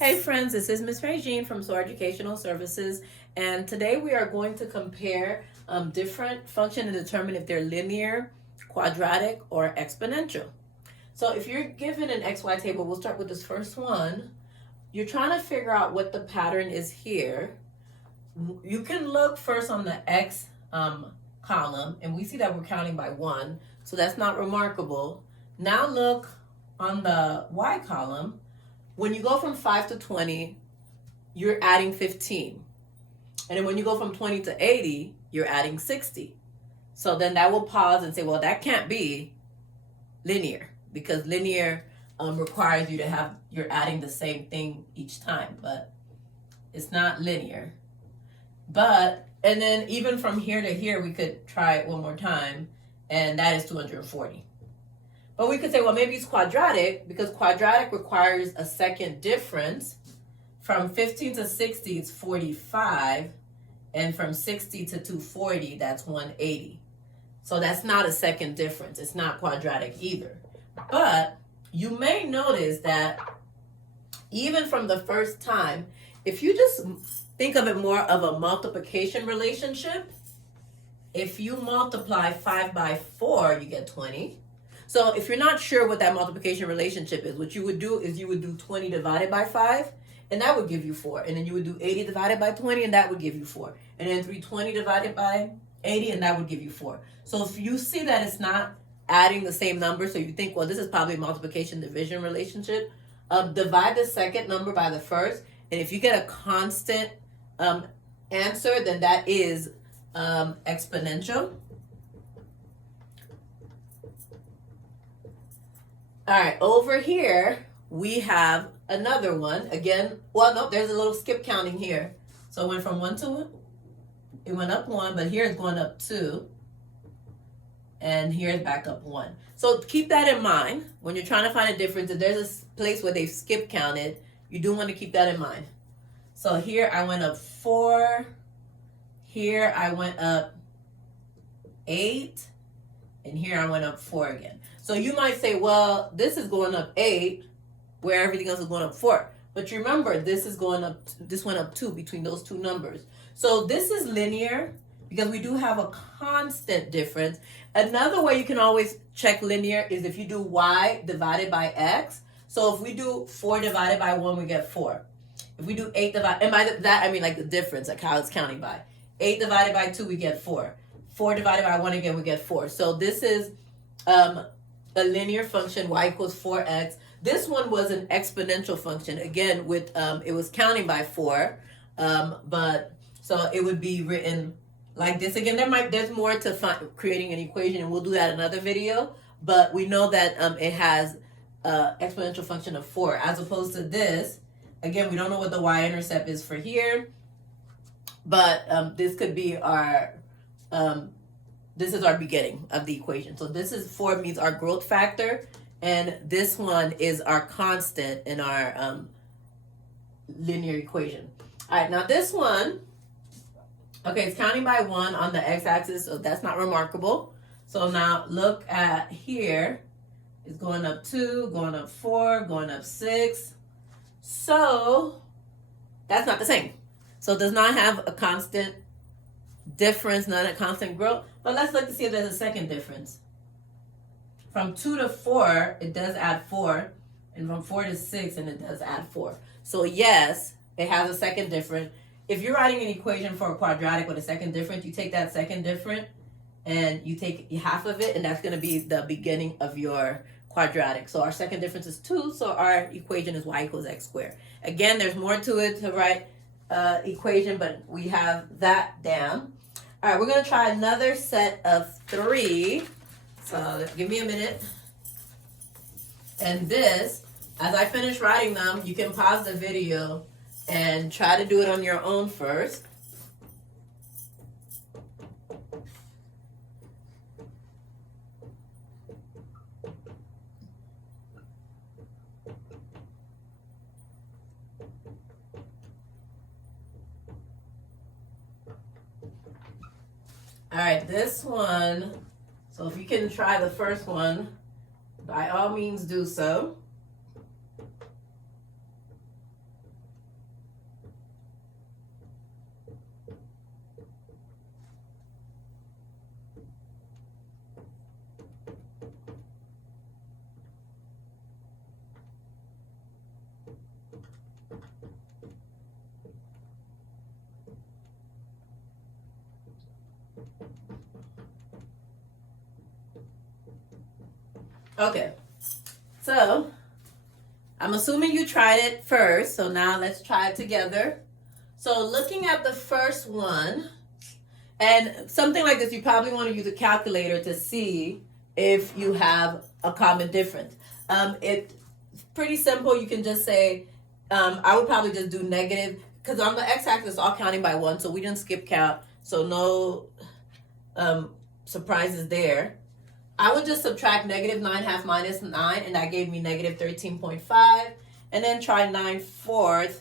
Hey friends, this is Miss Regine from SOAR Educational Services, and today we are going to compare different functions and determine if they're linear, quadratic, or exponential. So if you're given an XY table, we'll start with this first one. You're trying to figure out what the pattern is here. You can look first on the X column, and we see that we're counting by 1, so that's not remarkable. Now look on the Y column. When you go from 5 to 20, you're adding 15. And then when you go from 20 to 80, you're adding 60. So then that will pause and say, well, that can't be linear, because linear requires you to have, you're adding the same thing each time, but it's not linear. But, and then even from here to here, we could try it one more time, and that is 240. But we could say, well, maybe it's quadratic, because quadratic requires a second difference. From 15 to 60, it's 45. And from 60 to 240, that's 180. So that's not a second difference. It's not quadratic either. But you may notice that even from the first time, if you just think of it more of a multiplication relationship, if you multiply 5 by 4, you get 20. So if you're not sure what that multiplication relationship is, what you would do is you would do 20 divided by 5, and that would give you 4. And then you would do 80 divided by 20, and that would give you 4. And then 320 divided by 80, and that would give you 4. So if you see that it's not adding the same number, so you think, well, this is probably a multiplication division relationship, divide the second number by the first, and if you get a constant answer, then that is exponential. All right, over here, we have another one. Again, well, no, there's a little skip counting here. So it went from 1 to 1. It went up 1, but here it's going up 2. And here's back up 1. So keep that in mind when you're trying to find a difference. If there's a place where they've skip counted, you do want to keep that in mind. So here I went up 4. Here I went up 8. And here I went up 4 again. So you might say, well, this is going up 8, where everything else is going up 4. But you remember, this is going up, this went up 2 between those two numbers. So this is linear because we do have a constant difference. Another way you can always check linear is if you do y divided by x. So if we do 4 divided by 1, we get 4. If we do 8 divided, and by that I mean like the difference, like how it's counting by. 8 divided by 2, we get 4. 4 divided by 1 again, we get 4. So this is a linear function, y equals 4x. This one was an exponential function, again, with it was counting by 4, but so it would be written like this. Again, there's more to creating an equation, and we'll do that in another video. But we know that it has exponential function of 4, as opposed to this. Again, we don't know what the y-intercept is for here, but this could be our this is our beginning of the equation. So this is 4 means our growth factor, and this one is our constant in our linear equation. All right, now this one, okay, it's counting by 1 on the x-axis, so that's not remarkable. So now look at here. It's going up 2, going up 4, going up 6. So that's not the same. So it does not have a constant difference, not a constant growth. But let's look to see if there's a second difference. From 2 to 4, it does add 4. And from 4 to 6, and it does add 4. So yes, it has a second difference. If you're writing an equation for a quadratic with a second difference, you take that second difference and you take half of it, and that's going to be the beginning of your quadratic. So our second difference is 2, so our equation is y equals x squared. Again, there's more to it to write equation, but we have that down. All right, we're going to try another set of 3. So give me a minute. And this, as I finish writing them, you can pause the video and try to do it on your own first. All right, this one, so if you can try the first one, by all means do so. Okay, so I'm assuming you tried it first, so now let's try it together. So looking at the first one, and something like this, you probably want to use a calculator to see if you have a common difference. It's pretty simple. You can just say, I would probably just do negative, because on the x-axis it's all counting by 1, so we didn't skip count, so no surprises there. I would just subtract negative 9/2 minus 9, and that gave me negative 13.5, and then try 9/4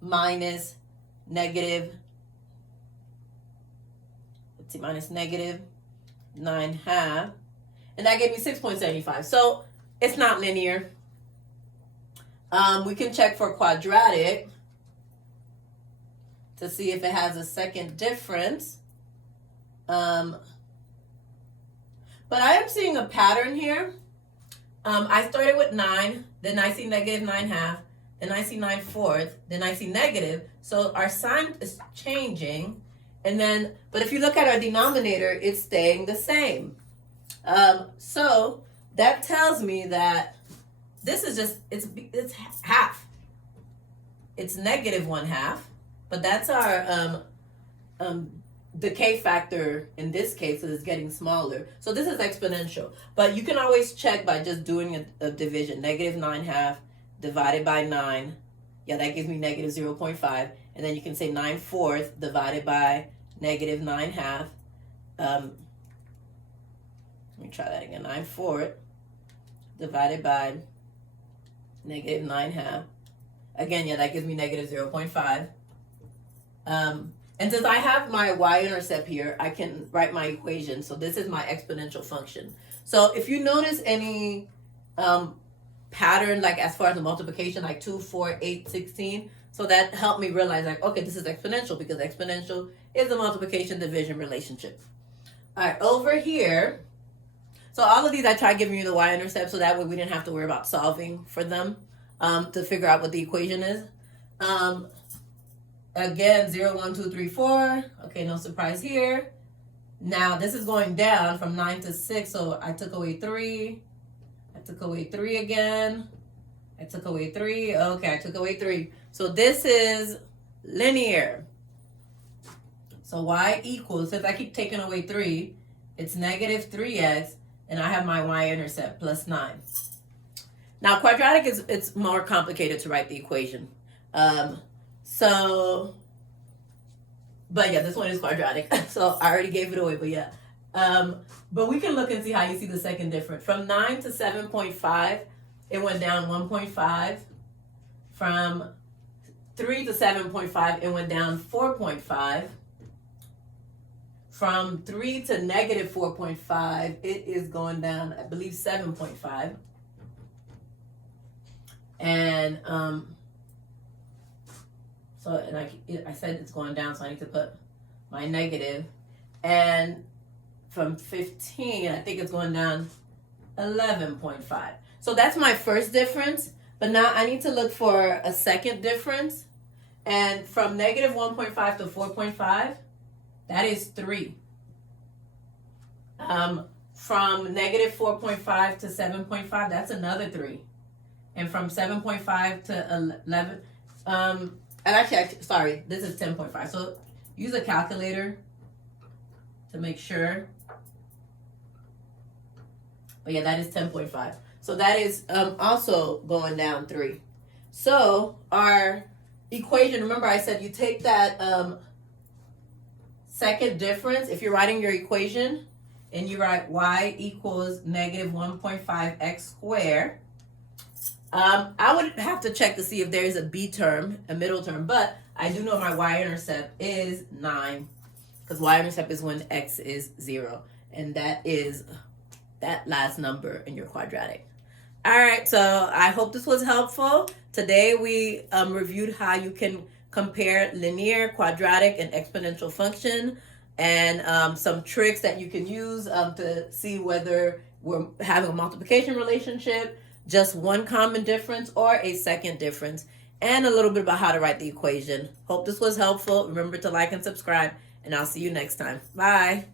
minus negative, minus negative 9/2, and that gave me 6.75. So it's not linear. We can check for quadratic to see if it has a second difference. But I am seeing a pattern here. I started with 9, then I see negative 9/2, then I see 9/4, then I see negative. So our sign is changing. And then, but if you look at our denominator, it's staying the same. So that tells me that this is just, it's half. It's negative 1/2, but that's our decay factor in this case, so it's getting smaller. So this is exponential, but you can always check by just doing a division. Negative 9/2 divided by 9, yeah, that gives me negative 0.5, and then you can say 9/4 divided by negative 9/2. Let me try that again. 9/4 divided by negative 9/2. Again, yeah, that gives me negative 0.5. And since I have my y-intercept here, I can write my equation. So this is my exponential function. So if you notice any pattern, like as far as the multiplication, like 2, 4, 8, 16, so that helped me realize, like, okay, this is exponential, because exponential is a multiplication division relationship. All right, over here, so all of these I tried giving you the y-intercept, so that way we didn't have to worry about solving for them to figure out what the equation is. Again, 0, 1, 2, 3, 4. Okay, no surprise here. Now this is going down from 9 to 6, so I took away 3. I took away 3 again. I took away 3. Okay, I took away 3. So this is linear. So y equals, since I keep taking away 3, it's negative 3x, and I have my y-intercept plus 9. Now quadratic it's more complicated to write the equation. But yeah, this one is quadratic. So I already gave it away, but yeah. But we can look and see how you see the second difference. From 9 to 7.5, it went down 1.5. From 3 to 7.5, it went down 4.5. From 3 to negative 4.5, it is going down, I believe, 7.5. And so, and I said it's going down, so I need to put my negative. And from 15, I think it's going down 11.5. So that's my first difference. But now I need to look for a second difference. And from negative 1.5 to 4.5, that is 3. From negative 4.5 to 7.5, that's another 3. And from 7.5 to 11, and actually, sorry, this is 10.5. So use a calculator to make sure. But yeah, that is 10.5. So that is also going down 3. So our equation, remember I said you take that second difference. If you're writing your equation and you write y equals negative 1.5x squared, I would have to check to see if there is a b term, a middle term, but I do know my y-intercept is 9, because y-intercept is when x is 0, and that is that last number in your quadratic. All right, so I hope this was helpful. Today we reviewed how you can compare linear, quadratic, and exponential function, and some tricks that you can use to see whether we're having a multiplication relationship, just one common difference, or a second difference, and a little bit about how to write the equation. Hope this was helpful. Remember to like and subscribe, and I'll see you next time. Bye.